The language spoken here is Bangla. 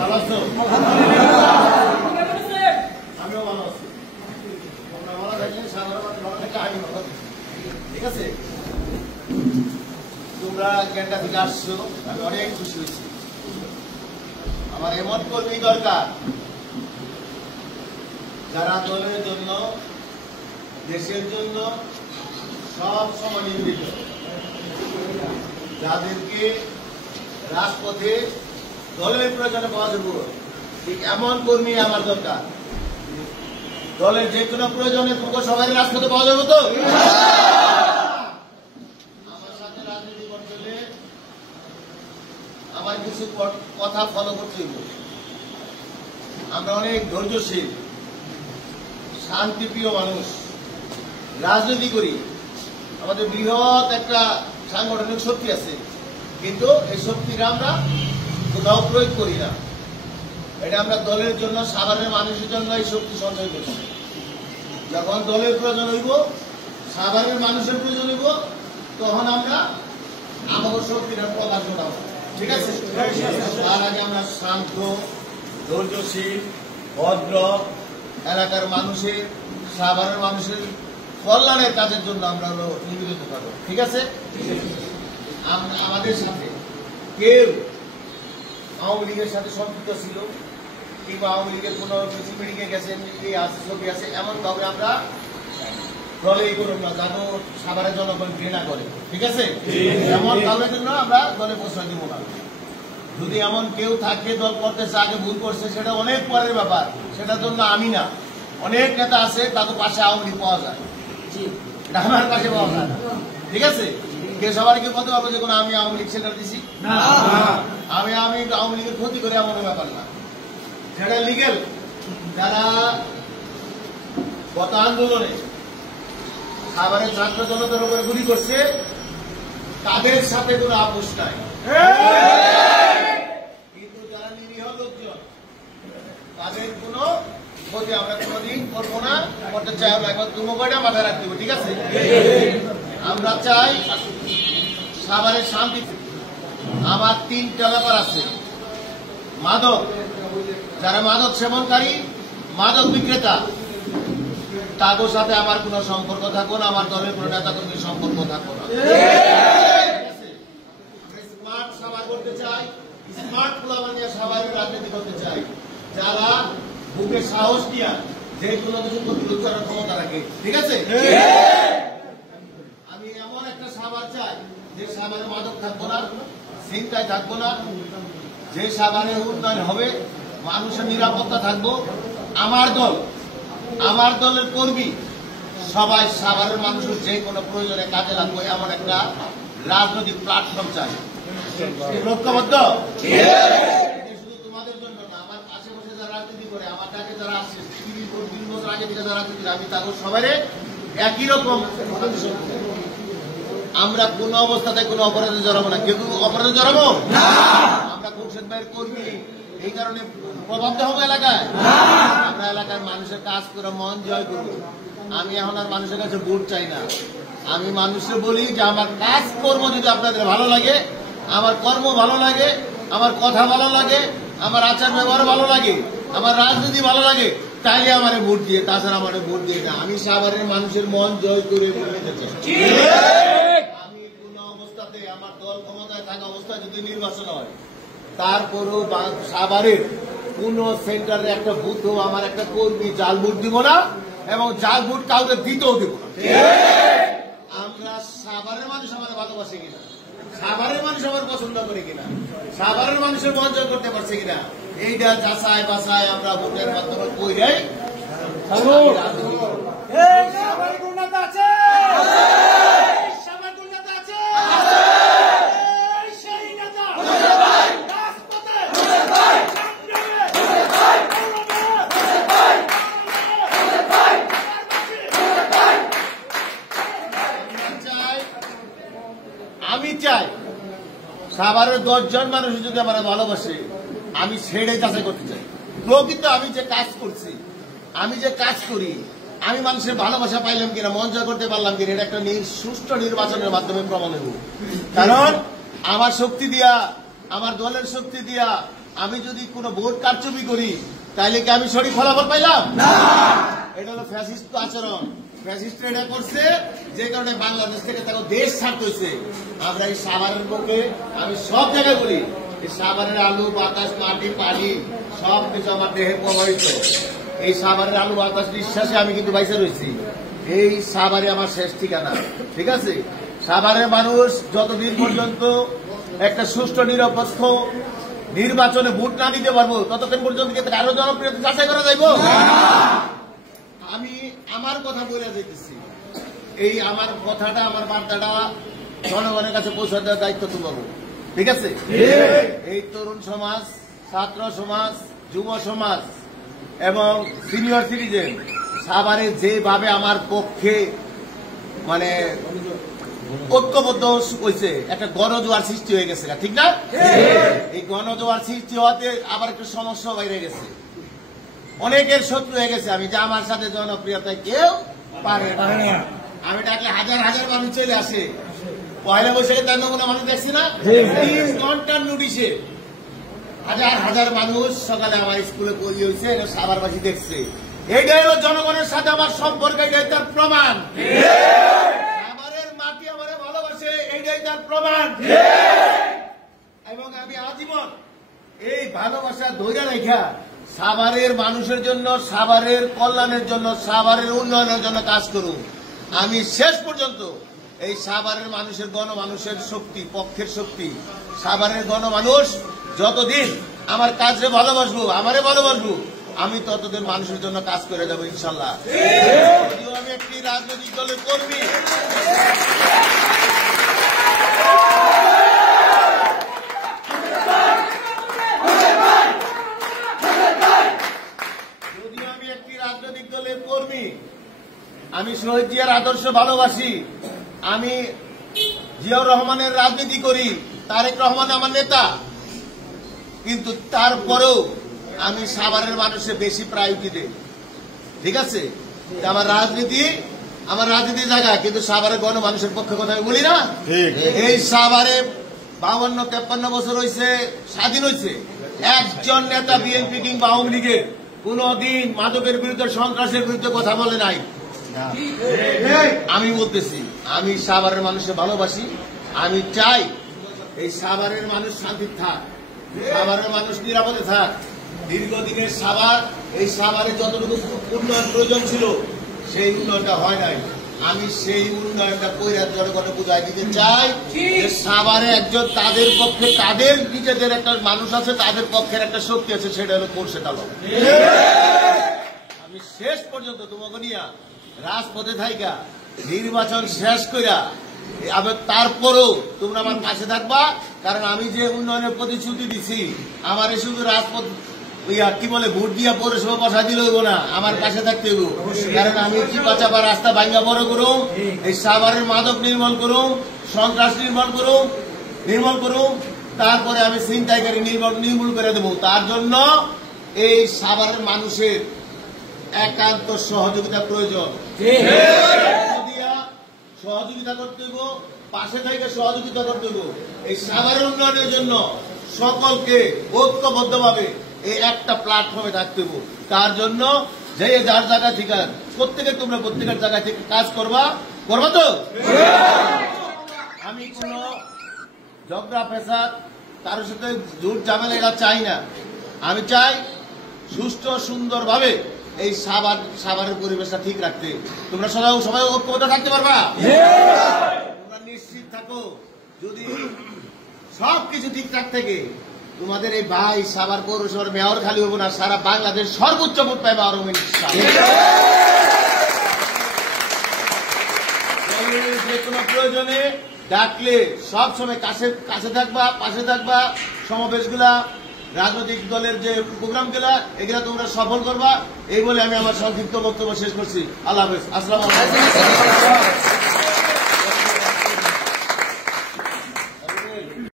ভালো আছো? আমিও ভালো আছি। তোমরা ভালো থাকলে সাধারণ মানুষ ভালো থাকলে আমি ভালো থাকি। ঠিক আছে? তোমরা জ্ঞানটা থেকে আসছো, আমি অনেক খুশি হয়েছি। আমার এমন কর্মী দরকার যারা দলের জন্য, দেশের জন্য সব সময় নিয়োজিত, যাদেরকে রাজপথে দলের প্রয়োজনে পাওয়া যাবে, ঠিক এমন কর্মী আমার দরকার। দলের যে কোনো প্রয়োজনে তোমরা সবাই রাজপথে পাওয়া যাবে তো? আমার সাথে রাজনীতি করতে হলে আমার কিছু কথা ফলো করতে হবে। আমরা অনেক ধৈর্যশীল, শান্তিপ্রিয় মানুষ, রাজনীতি করি। আমাদের বৃহৎ একটা সাংগঠনিক শক্তি আছে, কিন্তু এই শক্তিটা আমরা কোথাও প্রয়োগ করি না। এটা আমরা দলের জন্য, সাধারণ মানুষের জন্য এই শক্তি সঞ্চয় করছি। যখন দলের প্রয়োজন হইব, সাধারণ মানুষের প্রয়োজন হইব, তখন আমরা আমাদের শক্তিটা প্রকাশ ঘটাবো। ঠিক আছে? তার আগে আমরা শান্ত, ধৈর্যশীল, ভদ্র, এলাকার মানুষের, সাধারণ মানুষের কল্যাণের কাজের জন্য আমরা নিবেদিত থাকবো। ঠিক আছে? আমাদের সাথে কেউ আওয়ামী লীগের সাথে সম্পৃক্ত ছিল কিংবা আওয়ামী লীগের কোন মিটিং এ গেছেন, এই আছে, ছবি আছে, এমন ভাবে আমরা দলে করুন না যেন সাধারণ জনগণ ঘৃণা করে। ঠিক আছে? এমন কারণের জন্য আমরা দলে প্রশ্রয় দিব না। যদি এমন কেউ থাকে দল করতেছে, আগে ভুল করছে, সেটা অনেক পরের ব্যাপার, সেটার জন্য আমি না। অনেক নেতা আছে তাদের পাশে আওয়ামী লীগ পাওয়া যায়, আমার পাশে পাওয়া যায় না। ঠিক আছে? কে সবার কেউ বলতে পারবো যে আমি আওয়ামী লীগ সেটা দিছি? আমি আওয়ামী লীগের ক্ষতি করে এমন ব্যাপার না, সেটা লিগেল। যারা গত আন্দোলনে সাভারের ছাত্র জনতার উপরে গুলি করছে, তাদের সাথে কোনো আপোষ নাই। কিন্তু যারা নিরীহ লোকজন, তাদের কোনো ক্ষতি আমরা কোনোদিন করবো না, করতে চাই না। একবার দুমোটা মাথায় রাখতে হবে। ঠিক আছে? আমরা চাই সাভারের শান্তি। আমার 3টা ব্যাপার আছে। মাদক, যারা মাদক সেবনকারী, মাদক বিক্রেতা, তাদের সাথে আমার কোনো সম্পর্ক থাকবো না, আমার দলের কোনো নেতা কর্মীর সম্পর্ক থাকবো না। স্মার্ট সাভার করতে চাই, স্মার্ট পোলাপান নিয়ে সাভারের রাজনীতি করতে চাই, যারা বুকে সাহস দিয়া যে কোনো কিছু প্রতিরোধ করার ক্ষমতা রাখে। ঠিক আছে? আমি এমন একটা সাভার চাই যে সাভারে মাদক থাকবো না, চিন্তায় থাকবো না, যে সাভারে উন্নয়ন হবে, মানুষের নিরাপত্তা থাকবো। আমার দলের কর্মী সবাই সাভারের মানুষের যে কোনো প্রয়োজনে কাজে লাগবে, এমন একটা রাজনৈতিক প্ল্যাটফর্ম চাই। ঐক্যবদ্ধ? শুধু তোমাদের জন্য না, আমার আশেপাশে যারা রাজনীতি করে, আমার কাছে যারা আসছে 3 বছর আগে থেকে যারা রাজনীতি, আমি তাদের সবাই একই রকম। আমরা কোন অবস্থাতে কোনো অপরাধে জড়াবো না। কেউ অপরাধে জড়াবো না। আমরা খুরশেদ ভাইয়ের কর্মী, এই কারণে প্রভাব দেবো এলাকায়। আমরা এলাকার মানুষের কাজ করে মন জয় করবো। আমি এখন আর মানুষের কাছে ভোট চাই না। আমি মানুষের বলি যে আমার কাজ কর্ম যদি আপনাদের ভালো লাগে, আমার কর্ম ভালো লাগে, আমার কথা ভালো লাগে, আমার আচার ব্যবহার ভালো লাগে, আমার রাজনীতি ভালো লাগে, তাইলে আমার ভোট দিয়ে, তাছাড়া আমার ভোট দিয়ে না। আমি সাভারের মানুষের মন জয় করে ভোট নিতে চাই। আমি কোন অবস্থাতে, আমার দল ক্ষমতায় থাকা অবস্থায় যদি নির্বাচন হয়, তারপরও সাভারের কোন সেন্টারে একটা বুথ, আমার একটা কর্মী জাল ভোট দিব না, এবং জাল ভোট কাউকে দিতেও দিব না। আমরা সাভারের মানুষ আমার ভালোবাসে কিনা, সাভারের মানুষ আমার পছন্দ করে কিনা, সাভারের মানুষের মন জয় করতে পারছে কিনা, এইটা যাচাই বাছাই আমরা ভোটের মাধ্যমে কইরাই। আমি চাই সাভারের 10 জন মানুষ যদি আমার ভালোবাসে, আমি ছেড়ে যাচাই করতে চাই। প্রকৃত আমি যে কাজ করছি, আমি যে কাজ করি, আমি মানুষের ভালোবাসা পাইলাম কিনা, মন জয় করতে পারলাম কিনা, এটা একটা সুষ্ঠু নির্বাচনের মাধ্যমে প্রমাণ হইব। কারণ আমার শক্তি দিয়া, আমার দলের শক্তি দিয়া, আমি যদি কোনো ভোট কারচুপি করি তাহলে কি আমি সঠিক ফলাফল পাইলাম না? এটা হলো ফ্যাসিস্ট আচরণ। ফ্যাসিস্ট এটা করছে যে কারণে বাংলাদেশ থেকে তাকে দেশ ছাড়তে হয়েছে। আমরা এই সাভারের পক্ষে আমি সব জায়গায় বলি, এই সাভারের আলু বাতাস মাটি পানি সব কিছু আমার দেহে প্রবাহিত। এই সাভারের আলু বাতাস নিঃশ্বাসে আমি কিন্তু বাইসে রয়েছি। এই সাভারে আমার শেষ ঠিকানা। ঠিক আছে, সাভারের মানুষ যতদিন পর্যন্ত একটা সুষ্ঠু নিরপেক্ষ নির্বাচনে ভোট না দিতে পারবো ততক্ষণ পর্যন্ত আরো জনপ্রিয়তা যাচাই করা যাইব। আমি আমার কথা বলে যেতেছি, এই আমার কথাটা আমার বার্তাটা জনগণের কাছে পৌঁছে দেওয়ার দায়িত্ব তুলব। ঠিক আছে, এই তরুণ সমাজ, ছাত্র সমাজ, যুব সমাজ এবং সিনিয়র সিটিজেন সাভারে যেভাবে আমার পক্ষে মানে ঐক্যবদ্ধ হয়েছে, একটা গণজোয়ার সৃষ্টি হয়ে গেছে, ঠিক না? এই গণজোয়ার সৃষ্টি হওয়াতে আবার একটু সমস্যা বাইরে গেছে, অনেকের শত্রু হয়ে গেছে। আমি যে আমার সাথে জনপ্রিয়তায় কেউ পারে না, আমি ডাকলে হাজার হাজার মানুষ চলে আসে। পয়লা বৈশাখে তার নমুনা মানুষ দেখছি না, 3 ঘন্টার নোটিশে হাজার হাজার মানুষ সকালে আমার স্কুলে পড়ি হয়েছে, সাভারবাসী দেখছে। এইটাই হলো জনগণের সাথে আমার সম্পর্ক, এটাই তার প্রমাণ। সাভারের মাটি আমারে ভালোবাসে, এইটাই তার প্রমাণ। এবং আমি আজীবন এই ভালোবাসা ধৈর্য রেখা সাভারের মানুষের জন্য, সাভারের কল্যাণের জন্য, সাভারের উন্নয়নের জন্য কাজ করুন। আমি শেষ পর্যন্ত এই সাভারের মানুষের গণমানুষের শক্তি, পক্ষের শক্তি, সাভারের গণমানুষ যতদিন আমার কাজে ভালোবাসবো, আমারে ভালোবাসবো, আমি ততদিন মানুষের জন্য কাজ করে যাবো ইনশাল্লাহ। যদিও আমি একটি রাজনৈতিক দলের কর্মী, আমি শহীদ জিয়ার আদর্শ ভালোবাসি, আমি জিয়াউর রহমানের রাজনীতি করি, তারেক রহমান আমার নেতা, কিন্তু তারপরেও আমি সাভারের মানুষের বেশি প্রায়োরিটি দেই। ঠিক আছে, আমার রাজনীতির জায়গা, কিন্তু সাভারের গণমানুষের পক্ষে কথা আমি বলি না। এই সাভারে 52-53 বছর হয়েছে, স্বাধীন হয়েছে, একজন নেতা বিএনপি কিংবা আওয়ামী লীগের কোনদিন মাদকের বিরুদ্ধে, সন্ত্রাসের বিরুদ্ধে কথা বলে নাই। আমি বলতেছি, আমি সাভারের মানুষকে ভালোবাসি, আমি চাই এই সাভারের মানুষ শান্তি থাক, সাভারের মানুষ নিরাপদে থাক। দীর্ঘদিনের সাভার, এই সাভারে যতটুকু উন্নয়ন প্রয়োজন ছিল সেই উন্নয়নটা হয় নাই। আমি সেই উন্নয়নটা কইরার জনগণে বুঝাই দিতে চাই যে সাভারে একজন তাদের পক্ষে, তাদের নিজেদের একটা মানুষ আছে, তাদের পক্ষের একটা শক্তি আছে, সেটা হলো খোরশেদ আলম। আমি শেষ পর্যন্ত তোমাকে নিয়ে রাজপথে থাইকা নির্বাচন শেষ কইরা তারপরেও তোমরা আমার পাশে থাকবা, কারণ আমি যে উন্নয়নের প্রতিশ্রুতি দিছি, আমার শুধু রাজপথ কি বলে ভোট দিয়া পৌরসভা বসা দিলে হইব না, আমার পাশে থাকতে হইব। কারণ আমি কি পাচাপা রাস্তা ভাঙ্গা বড় করুম, এই সাভারের মাদক নির্মূল করুম, সন্ত্রাস নির্মূল করুম, তারপরে আমি ছিনতাইকারী নির্মূল করে দেবো। তার জন্য এই সাভারের মানুষের একান্ত সহযোগিতা প্রয়োজন। সহযোগিতা করতে হইব, পাশে থেকে সহযোগিতা করতে হইব। এই সাভারের উন্নয়নের জন্য সকলকে ঐক্যবদ্ধভাবে এই একটা প্ল্যাটফর্মে থাকতে হইব। তার জন্য যে যার জায়গা ঠিক আছে, তোমরা প্রত্যেকের জায়গা থেকে কাজ করবা তো। আমি কোন ঝগড়া ফেসাদ, কারোর সাথে জোর ঝামেলা এটা চাই না। আমি চাই সুষ্ঠু সুন্দরভাবে এই সাভারের পরিবেশটা ঠিক রাখতে। তোমরা সবাই ঐক্যবদ্ধ থাকতে পারবা? তোমরা নিশ্চিত থাকো, যদি সবকিছু ঠিকঠাক থাকে, তোমাদের এই ভাই সাভার পৌরসভার মেয়র খালি হবো না, সারা বাংলাদেশ সর্বোচ্চ ভোট পাইবা আরো যে কোনো প্রয়োজনে ডাকলে সবসময় কাছে থাকবা, পাশে থাকবা। সমাবেশগুলা, রাজনৈতিক দলের যে প্রোগ্রামগুলা, এগুলা তোমরা সফল করবা, এই বলে আমি আমার সংক্ষিপ্ত বক্তব্য শেষ করছি। আল্লাহ হাফেজ, আসসালামু আলাইকুম।